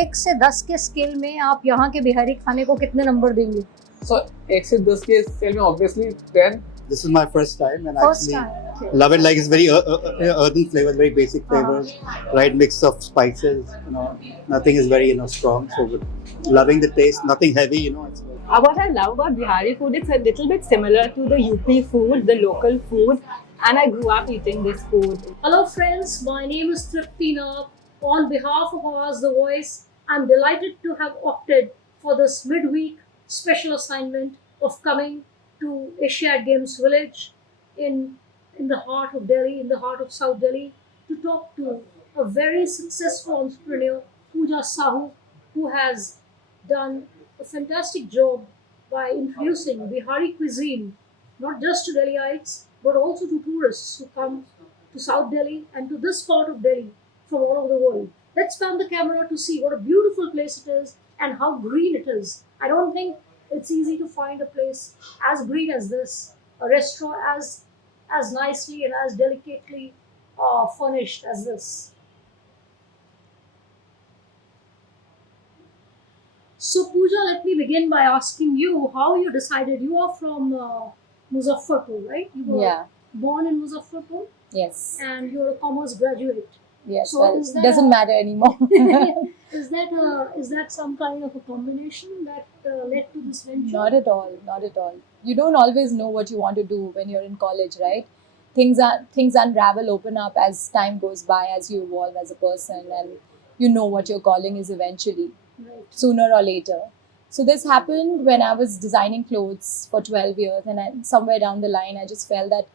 1 से 10 के स्केल में आप यहाँ के बिहारी खाने को कितने नंबर देंगे? So 1 से 10 के स्केल में obviously 10. This is my first time and First actually time. Okay. love it. Like it's very earthen flavors, very basic flavors, right mix of spices. Nothing is very strong. So loving the taste, nothing heavy. It's like, What I love about Bihari food, it's a little bit similar to the UP food, the local food, and I grew up eating this food. Hello friends, my name is Tripti Nag. On behalf of Awaz-The Voice, I'm delighted to have opted for this midweek special assignment of coming to Asiad Games Village in the heart of Delhi, in the heart of South Delhi, to talk to a very successful entrepreneur, Pooja Sahu, who has done a fantastic job by introducing Bihari cuisine, not just to Delhiites, but also to tourists who come to South Delhi and to this part of Delhi from all over the world. Let's pan the camera to see what a beautiful place it is and how green it is. I don't think it's easy to find a place as green as this, a restaurant as nicely and as delicately furnished as this. So Pooja, let me begin by asking you how you decided. You are from Muzaffarpur, right? You were born in Muzaffarpur? Yes. And you're a commerce graduate. Yes. So well, is that doesn't matter anymore. is that some kind of a combination that led to this venture? Not at all. Not at all. You don't always know what you want to do when you're in college, right? Things unravel, open up as time goes by, as you evolve as a person, and you know what your calling is eventually, Right. sooner or later. So this happened when I was designing clothes for 12 years, and somewhere down the line, I just felt that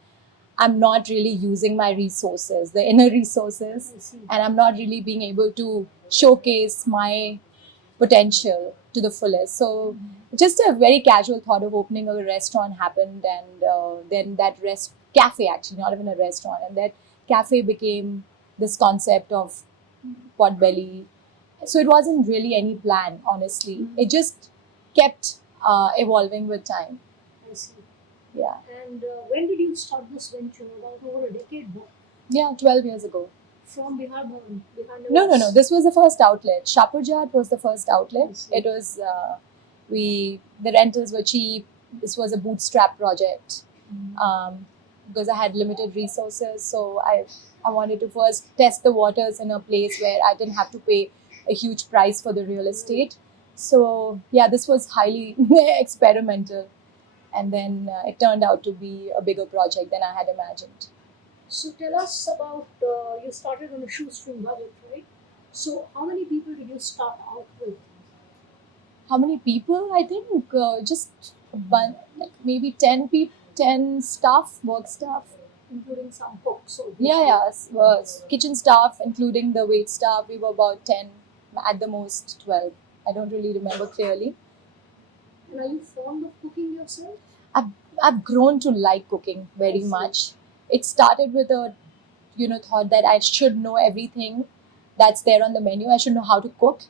I'm not really using my resources, the inner resources, I see. and I'm not really being able to showcase my potential to the fullest. So just a very casual thought of opening a restaurant happened, and then that cafe, actually, not even a restaurant, and that cafe became this concept of Potbelly. So it wasn't really any plan, honestly. It just kept evolving with time. I see. Yeah. And when did you start this venture? About over a decade back. Yeah, 12 years ago. From Bihar Bhavan, behind the No. walls. This was the first outlet. Shapurjat was the first outlet. I see. It was, the rentals were cheap. This was a bootstrap project because I had limited resources. So I wanted to first test the waters in a place where I didn't have to pay a huge price for the real estate. So yeah, this was highly experimental. And then it turned out to be a bigger project than I had imagined. So tell us about, you started on a shoestring budget, right? So how many people did you start out with? How many people? I think just maybe 10 people, 10 staff, work staff. Including some cooks. So Kitchen staff, including the wait staff, we were about 10, at the most 12. I don't really remember clearly. And are you fond of cooking yourself? I've grown to like cooking very much. It started with a thought that I should know everything that's there on the menu. I should know how to cook.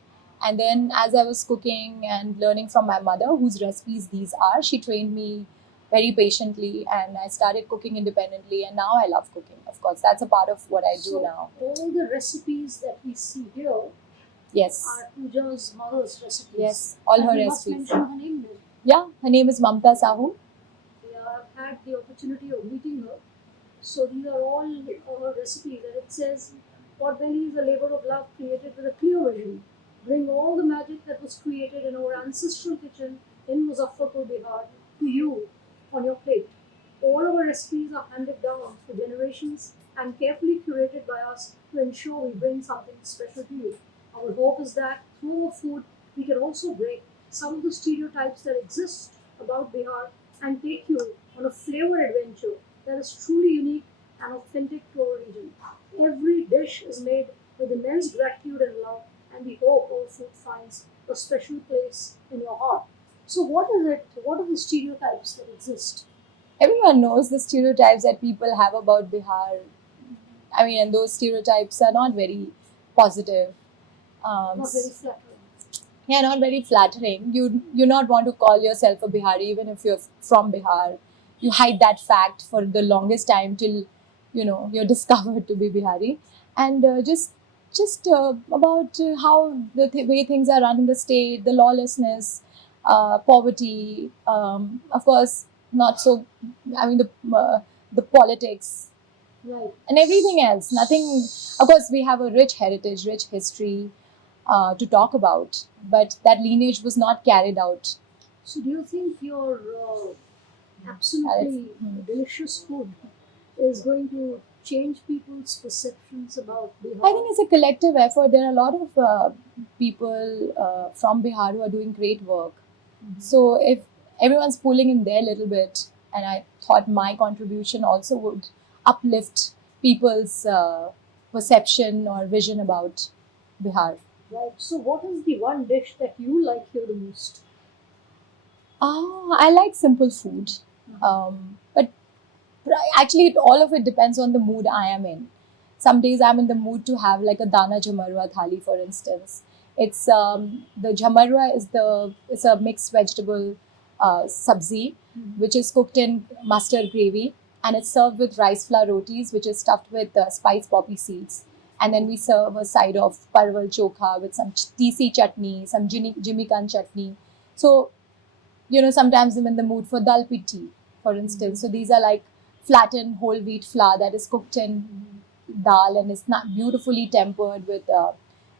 And then as I was cooking and learning from my mother, whose recipes these are, she trained me very patiently, and I started cooking independently, and now I love cooking. Of course, that's a part of what I do now. All the recipes that we see here Yes. are Pooja's mother's recipes. Yes, all her And you must recipes. mention her name there. Yeah, her name is Mamta Sahu. I've had the opportunity of meeting her. So these are all her recipes, and it says, Potbelly is a labor of love created with a clear vision. Bring all the magic that was created in our ancestral kitchen in Muzaffarpur, Bihar, to you on your plate. All our recipes are handed down for generations and carefully curated by us to ensure we bring something special to you. Our hope is that through our food, we can also break some of the stereotypes that exist about Bihar and take you on a flavor adventure that is truly unique and authentic to our region. Every dish is made with immense gratitude and love, and we hope our food finds a special place in your heart. So what is it? What are the stereotypes that exist? Everyone knows the stereotypes that people have about Bihar. I mean, and those stereotypes are not very positive. Not very flattering. Yeah, not very flattering. You not want to call yourself a Bihari even if you're from Bihar. You hide that fact for the longest time till you're discovered to be Bihari, and just just about how the way things are run in the state, the lawlessness, poverty, of course, not so. I mean the politics Right. and everything else. Nothing. Of course, we have a rich heritage, rich history to talk about, but that lineage was not carried out. So, do you think your absolutely delicious food is going to change people's perceptions about Bihar? I think it's a collective effort. There are a lot of people from Bihar who are doing great work. So if everyone's pulling in their little bit, and I thought my contribution also would uplift people's perception or vision about Bihar. Right. So, what is the one dish that you like here the most? I like simple food, but actually all of it depends on the mood I am in. Some days I'm in the mood to have like a dana jhamarwa thali, for instance. It's the jhamarwa is it's a mixed vegetable sabzi which is cooked in mustard gravy, and it's served with rice flour rotis which is stuffed with spiced poppy seeds. And then we serve a side of parwal chokha with some tisi chutney, some jimikan chutney. So sometimes I'm in the mood for dal pitti, for instance. So these are like flattened whole wheat flour that is cooked in dal and is not beautifully tempered with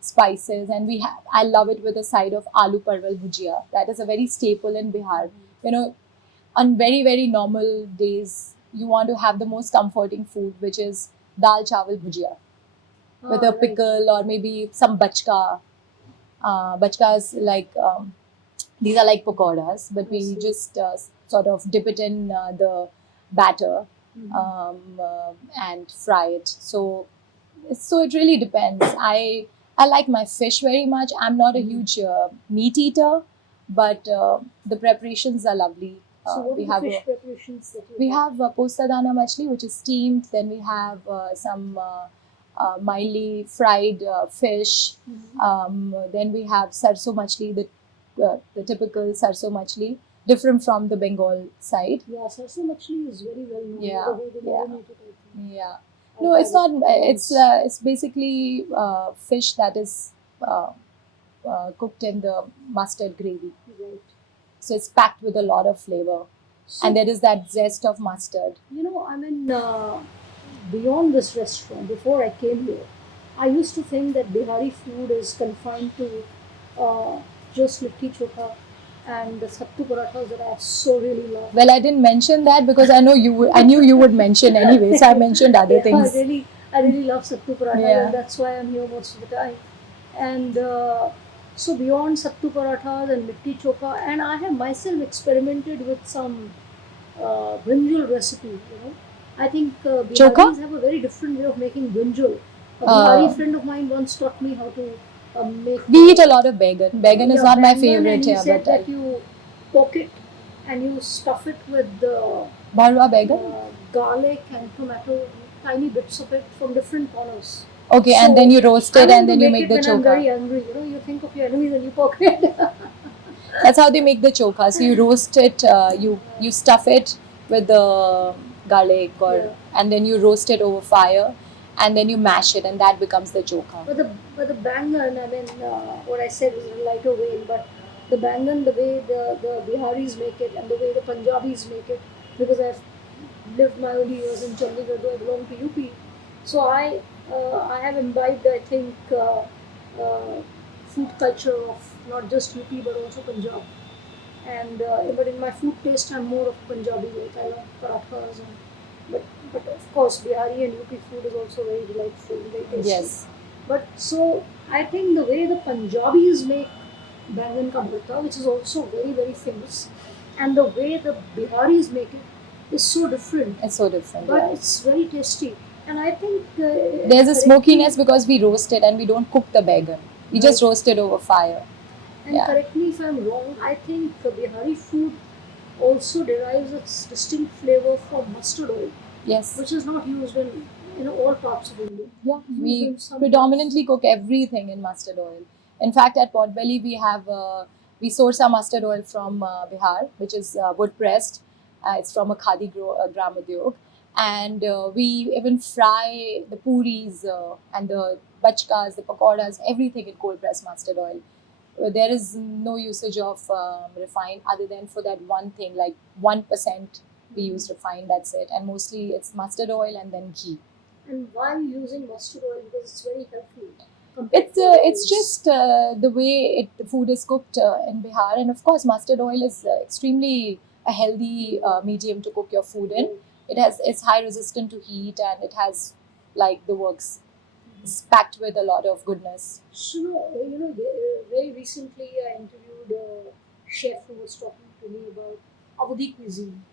spices. And I love it with a side of aloo parwal bhujia. That is a very staple in Bihar. On very, very normal days, you want to have the most comforting food, which is dal chawal bhujia with a Right. pickle or maybe some bachka. Bachka is like these are like pakoras, but we see. just sort of dip it in the batter and fry it. So it really depends. I like my fish very much. I'm not a huge meat eater, but the preparations are lovely. So, what We are have the fish preparations that you we like? have posta dana machli, which is steamed. Then we have some mildly fried fish. Then we have sarso machli, the typical sarso machli, different from the Bengal side. Yeah, sarso machli is very well known. Yeah, The way they yeah. marinate it, I think. Yeah. I No, had it's not. it once. It's basically fish that is cooked in the mustard gravy. Right. So it's packed with a lot of flavor, So, and there is that zest of mustard. I mean, beyond this restaurant, before I came here, I used to think that Bihari food is confined to just litti chokha and the sattu parathas that I so really love. Well, I didn't mention that because I knew you would mention anyway. So I mentioned other Yeah, things. I really love sattu parathas, Yeah. and that's why I'm here most of the time. And so beyond sattu parathas and litti chokha, and I have myself experimented with some brinjal recipe. I think Chokha? Biharis have a very different way of making brinjal. A Bihari Uh, friend of mine once taught me how to make. We eat a lot of bacon. Bacon is not my bangan, favorite and he here, said but that you poke it and you stuff it with bharwa bacon. garlic and tomato, tiny bits of it from different corners. Okay, and So, then you roast I it want and to then you make the it when I'm very chokha. angry. You think of your enemies and you poke it. That's how they make the chokha. So you roast it, you stuff it with the garlic Yeah. and then you roast it over fire, and then you mash it, and that becomes the chokha. But the bangan, I mean, what I said was in a lighter vein, but the bangan, the way the Biharis make it and the way the Punjabis make it, because I've lived my early years in Chandigarh, though I belong to UP. So I have imbibed, I think, food culture of not just UP but also Punjab. And but in my food taste, I'm more of Punjabi. Like I love parathas, but of course Bihari and UP food is also very delightful, very tasty. Yes. But so I think the way the Punjabis make bangan ka bharta, which is also very very famous, and the way the Biharis make it is so different, It's so different. but Yeah. it's very tasty. And I think There's a smokiness because we roast it and we don't cook the bacon. We just roast it over fire. And Yeah. correct me if I'm wrong, I think Bihari food also derives its distinct flavor from mustard oil, Yes. which is not used in all parts of India. Yeah, Used we in some predominantly cook everything in mustard oil. In fact, at Potbelly we source our mustard oil from Bihar, which is wood pressed, It's from a khadi gram udyog. And we even fry the puris and the bachkas, the pakoras, everything in cold pressed mustard oil. There is no usage of refined other than for that one thing, like 1% we use refined, that's it. And mostly it's mustard oil and then ghee. And why are you using mustard oil? Because it's very healthy. compared to It's oils. just the way the food is cooked in Bihar, and of course mustard oil is extremely a healthy medium to cook your food in. It's high resistant to heat, and it has like the works. It's packed with a lot of goodness. So, very recently I interviewed a chef who was talking to me about Awadhi cuisine,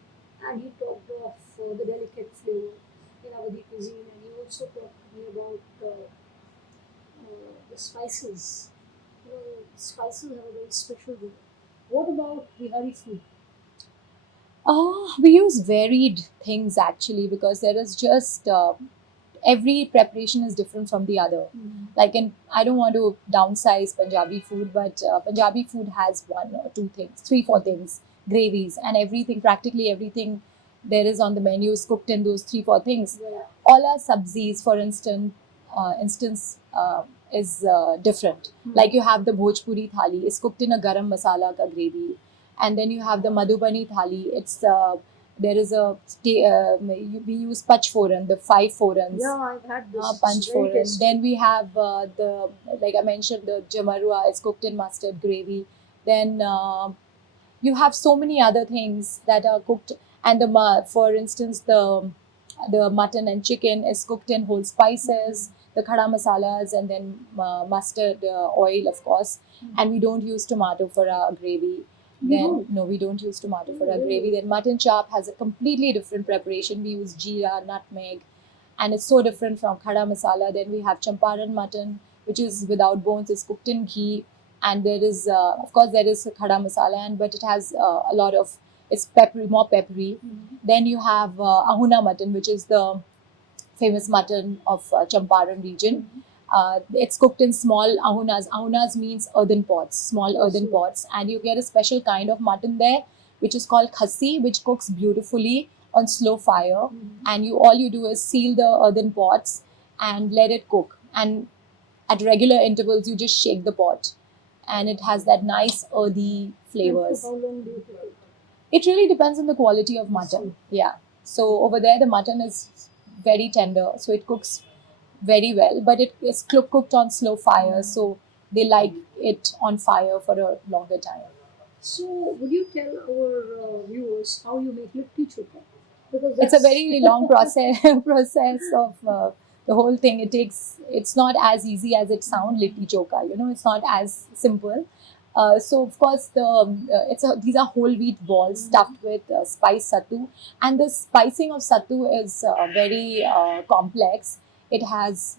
and he talked of the delicate flavor in Awadhi cuisine, and he also talked to me about the spices. Spices have a very special way. What about Bihari food? We use varied things actually, because there is just every preparation is different from the other. Like I don't want to downsize Punjabi food, but Punjabi food has one or two things, three, four things, gravies, and everything, practically everything there is on the menu is cooked in those three, four things. Yeah. All our sabzis, for instance, is different. Like you have the Bhojpuri thali, is cooked in a garam masala ka gravy, and then you have the Madhubani thali. It's there is we use pachforan, the 5 forans. Yeah, I've had this. Punch It's very foran. tasty. Then we have the, like I mentioned, the jamarua is cooked in mustard gravy. Then you have so many other things that are cooked, and for instance the mutton and chicken is cooked in whole spices, the khada masalas, and then mustard oil, of course. And we don't use tomato for our gravy. Then no, we don't use tomato for our gravy. Then mutton chop has a completely different preparation. We use jeera, nutmeg, and it's so different from khada masala. Then we have champaran mutton, which is without bones, is cooked in ghee, and there is of course there is a khada masala, but it has a lot of, it's peppery, more peppery. Then you have ahuna mutton, which is the famous mutton of Champaran region. It's cooked in small ahunas. Ahunas means earthen pots, small earthen pots, and you get a special kind of mutton there, which is called khassi, which cooks beautifully on slow fire. And all you do is seal the earthen pots and let it cook. And at regular intervals, you just shake the pot, and it has that nice earthy flavors. And for how long do you cook it? It really depends on the quality of mutton. Yeah. So over there, the mutton is very tender, so it cooks very well, but it is cooked on slow fire, so they like it on fire for a longer time. So, would you tell our viewers how you make litti chokha? Because It's a very long process of the whole thing. It's not as easy as it sounds, litti choka. It's not as simple. So of course these are whole wheat balls stuffed with spice sattu, and the spicing of sattu is very complex. It has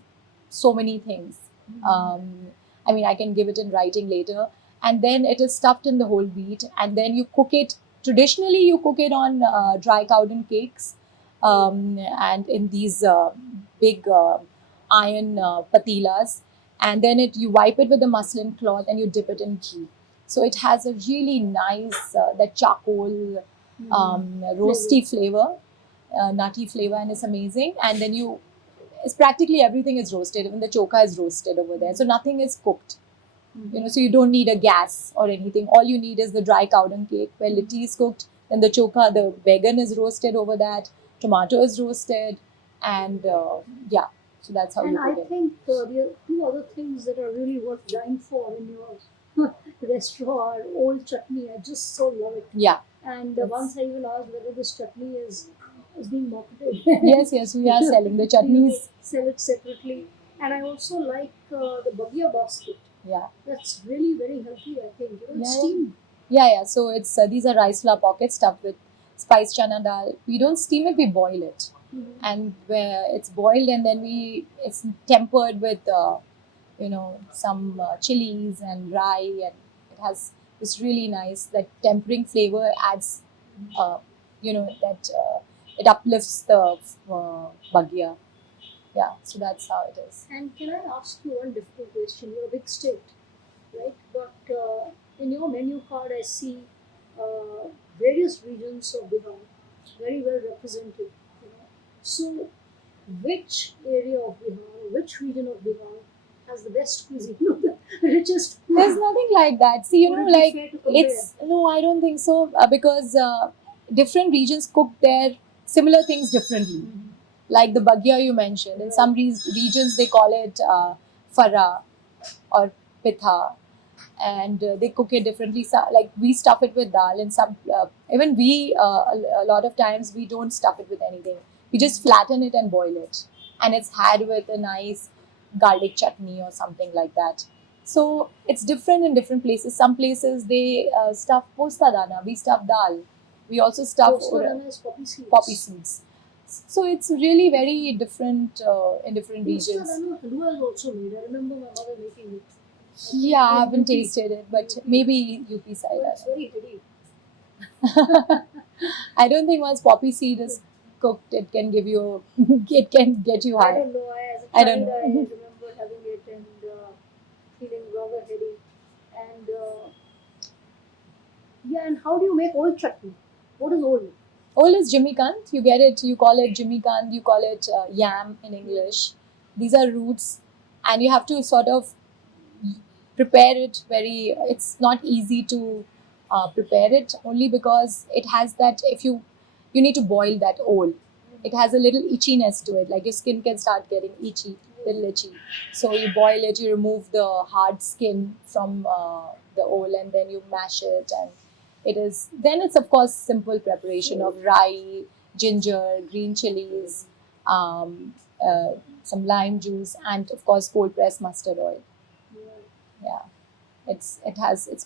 so many things. I can give it in writing later. And then it is stuffed in the whole wheat, and then you cook it. Traditionally, you cook it on dry cowden cakes, and in these big iron patilas, and then you wipe it with a muslin cloth and you dip it in ghee. So it has a really nice that charcoal roasty flavor, nutty flavor, and it's amazing. And then it's practically everything is roasted. Even the choka is roasted over there, so nothing is cooked. So you don't need a gas or anything. All you need is the dry cowden cake where litti is cooked. Then the choka, the vegan is roasted over that. Tomato is roasted, and yeah. So that's how And you I cook it. think there are two other things that are really worth dying for in your restaurant. Old chutney, I just so love it. Yeah. And once I even asked whether this chutney is being marketed. Yes, we are selling the chutneys. We sell it separately. And I also like the bagya basket. Yeah. That's really very healthy, I think. It's Yeah. steamed. Yeah. So it's these are rice flour pockets stuffed with spiced chana dal. We don't steam it; we boil it, and where it's boiled, and then it's tempered with some chilies and rye, and it has this really nice tempering flavor. Adds that it uplifts the bagya. Yeah, so that's how it is. And can I ask you one difficult question? You're a big state, right? But in your menu card, I see various regions of Bihar. very well represented. You know. So, which area of Bihar, which region of Bihar has the best cuisine, the richest food? There's nothing like that. See, Would it be like fair to compare? it's no, I don't think so because different regions cook their similar things differently. Like the bagya you mentioned, in some regions they call it farah or pitha, and they cook it differently. So, like we stuff it with dal, and some even we a lot of times we don't stuff it with anything. We just flatten it and boil it, and it's had with a nice garlic chutney or something like that. So it's different in different places. Some places they stuff posta dana, we stuff dal. We also stuff Posta is poppy seeds. poppy seeds. So it's really very different in different regions. Posta halwa is also made. I remember my mother making it. Yeah, I haven't tasted it, but maybe UP side. But it's very heady. I don't think once poppy seed is cooked, it can give you, it can get you I high. don't know. As a child, I don't know. I remember having it and feeling rather heady. And yeah, and how do you make old chutney? What is old? Ol is jimmikant. You get it. You call it jimmikant. You call it yam in English. These are roots, and you have to sort of prepare it very. It's not easy to prepare it only because it has that. If you need to boil that ol, it has a little itchiness to it. Like your skin can start getting itchy, little itchy. So you boil it. You remove the hard skin from the ol, and then you mash it and it is then it's of course simple preparation of rye, ginger, green chilies, some lime juice, and of course cold pressed mustard oil. Yeah, it's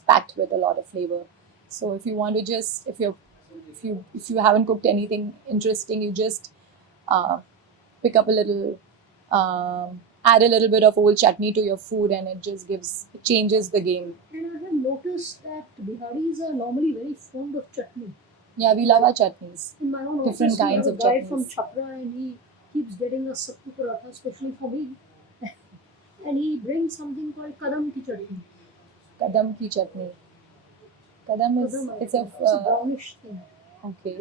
packed with a lot of flavor. So if you want to just if you haven't cooked anything interesting, you just pick up a little, add a little bit of old chutney to your food, and it changes the game. And I have noticed that Biharis are normally very fond of chutney. Yeah, we love our chutneys. In my own Different office, we kinds have a of guy chutneys. from Chhapra, and he keeps getting us sattu paratha, especially for me. And he brings something called kadam ki chutney. Kadam ki chutney. Kadam is Kadam, I it's think. It's a brownish thing. okay.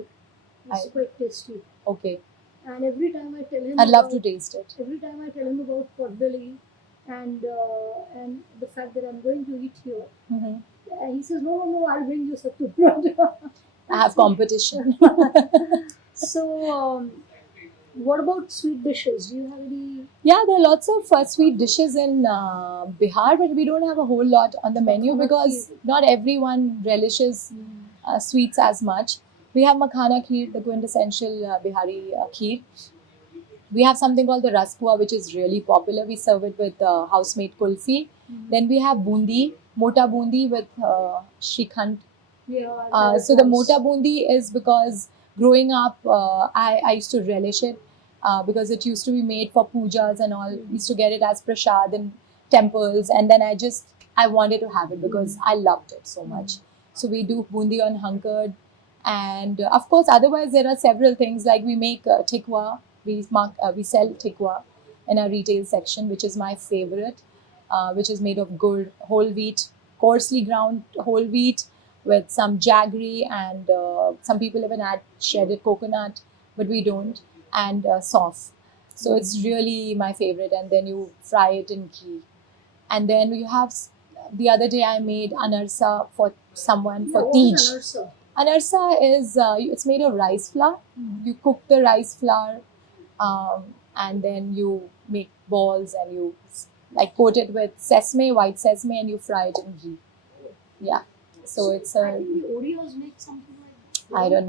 It's quite tasty. Okay. And every time I tell him, I'd love to taste it. Every time I tell him about Potbelly and the fact that I'm going to eat here, Mhm. he says, no, I'll bring you sattu paratha. I have competition. So, what about sweet dishes? Do you have any? Yeah, there are lots of sweet dishes in Bihar, but we don't have a whole lot on the menu because not everyone relishes sweets as much. We have makhana kheer, the quintessential Bihari kheer. We have something called the raspua, which is really popular. We serve it with house-made kulfi. Then we have bundi, mota bundi with shrikhand. Yeah. So the mota bundi is because growing up, I used to relish it because it used to be made for pujas and all. We used to get it as prasad in temples, and then I wanted to have it because I loved it so much. So we do bundi on hankard, and of course, otherwise there are several things like we make tikwa. We sell tikwa in our retail section, which is my favorite, which is made of gur, whole wheat, coarsely ground whole wheat with some jaggery, and some people even add shredded coconut, but we don't, and sauce. So it's really my favorite, and then you fry it in ghee. And then you have, the other day I made anarsa for someone for Tej. Anarsa is, it's made of rice flour. You cook the rice flour, and then you make balls and you like coat it with sesame, white sesame, and you fry it in ghee. Yeah. So it's I think the Oreos make something like that. I don't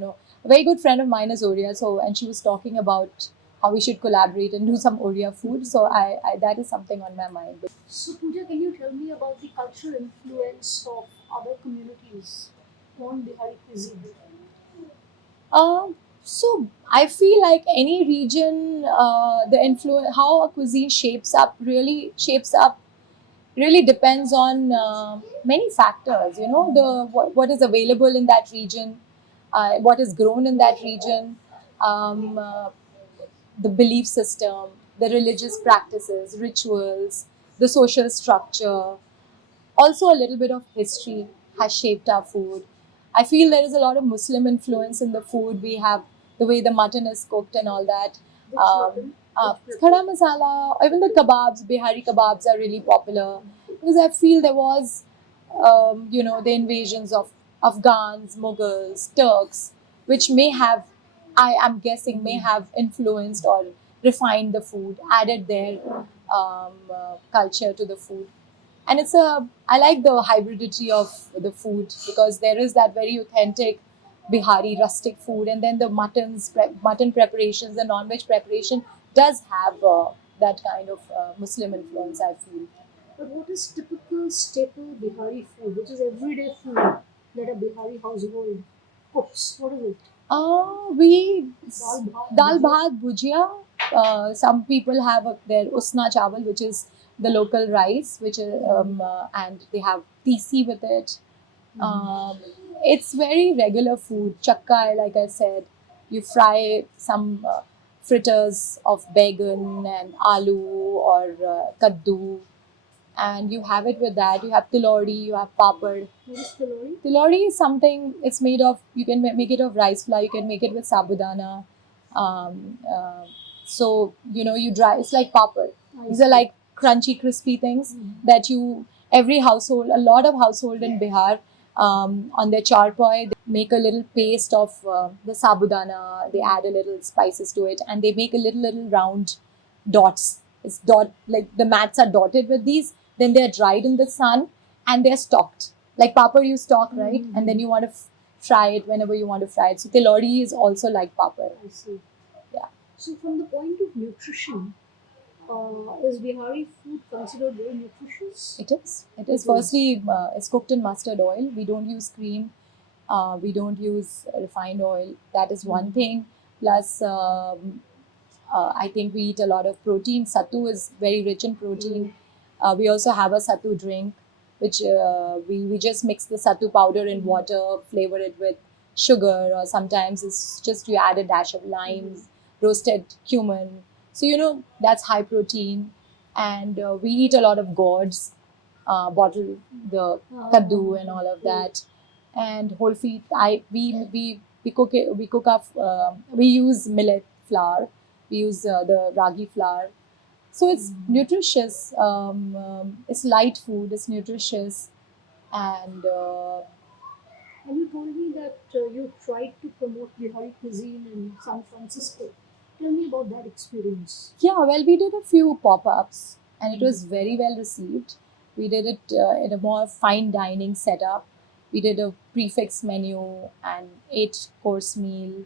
know. A very good friend of mine is Oria, and she was talking about how we should collaborate and do some Oria food. So I that is something on my mind. So Pooja, can you tell me about the cultural influence of other communities on Bihari cuisine? So I feel like any region, the influence, how a cuisine shapes up really depends on many factors. You know, what is available in that region, what is grown in that region, the belief system, the religious practices, rituals, the social structure. Also, a little bit of history has shaped our food. I feel there is a lot of Muslim influence in the food. We have the way the mutton is cooked and all that. Which mutton? Khada masala, even the kebabs, Bihari kebabs are really popular because I feel there was, the invasions of Afghans, Mughals, Turks, which may have, I am guessing, may have influenced or refined the food, added their culture to the food. And I like the hybridity of the food because there is that very authentic Bihari rustic food, and then the mutton preparations, the non-veg preparation does have that kind of Muslim influence, I feel. But what is typical staple Bihari food, which is everyday food that a Bihari household cooks? What is it? We Dal bhat, dal bhat bhujia. Some people have their usna chawal, which is the local rice, which and they have tisi with it. It's very regular food. Chakka, like I said, you fry some fritters of baigan and aloo or kaddu, and you have it with that. You have tilori, you have papad. what is tilori? Tilori is something, it's made of, you can make it of rice flour, you can make it with sabudana. So, you dry, it's like papad. These are like crunchy, crispy things that every household, a lot of household in Bihar, on their charpoy, they make a little paste of the sabudana, they add a little spices to it, and they make a little round dots. It's like the mats are dotted with these, then they're dried in the sun and they're stocked. Like papad you stock, right? And then you want to fry it whenever you want to fry it. So tilori is also like papad. I see. Yeah. So, from the point of nutrition, is Bihari food considered very nutritious? It is. It is. Firstly, it's cooked in mustard oil. We don't use cream. We don't use refined oil. That is one thing. Plus, I think we eat a lot of protein. Sattu is very rich in protein. We also have a sattu drink, which we just mix the sattu powder in water, flavor it with sugar, or sometimes it's just you add a dash of limes, roasted cumin. So, that's high protein. And we eat a lot of gourds, bottle, the kaddu and all of that. And whole wheat, we cook it, we cook up, we use millet flour, we use the ragi flour. So it's nutritious, it's light food, it's nutritious. And And you told me that you tried to promote Bihari cuisine in San Francisco. Tell me about that experience. yeah, well, we did a few pop-ups and it was very well received. We did it in a more fine dining setup. We did a prefix menu and 8-course meal,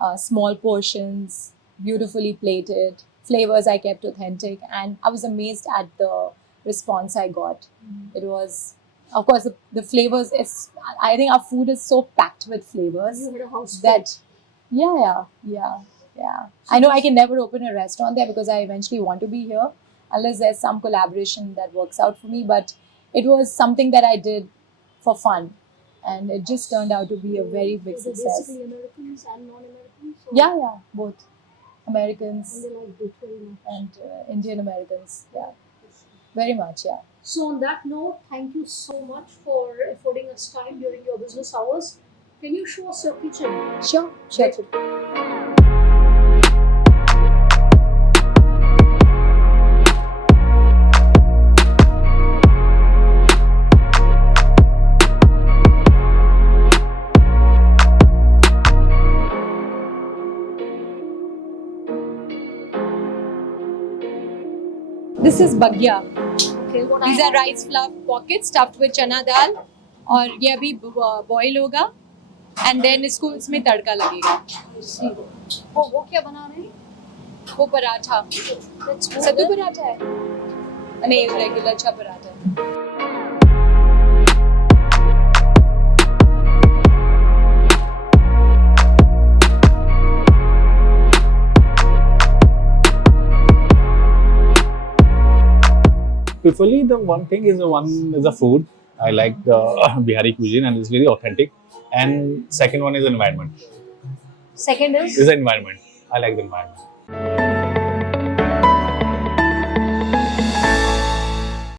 Wow. small portions, beautifully plated. Flavors I kept authentic, and I was amazed at the response I got. It was, of course, the flavors is, I think our food is so packed with flavors You had a house that, yeah. I know I can never open a restaurant there because I eventually want to be here unless there's some collaboration that works out for me. But it was something that I did for fun, and it just turned out to be a very big So they're success. basically Americans and non-Americans? Or- Yeah, both And Americans they like it very much. and Indian Americans. Yeah, very much. Yeah. So, on that note, thank you so much for affording us time during your business hours. Can you show us your kitchen? Sure. This is bagya. Okay, what These are rice flour pockets stuffed with chana dal, और ये अभी boil होगा and then इसको इसमें तड़का लगेगा. वो क्या बना रहे हैं? वो पराठा, सत्तू पराठा है, नहीं रेगुलर अच्छा पराठा है. Preferably, the one thing is the food. I like the Bihari cuisine and it's very authentic. And second one is environment. Second is? Is the environment. I like the environment.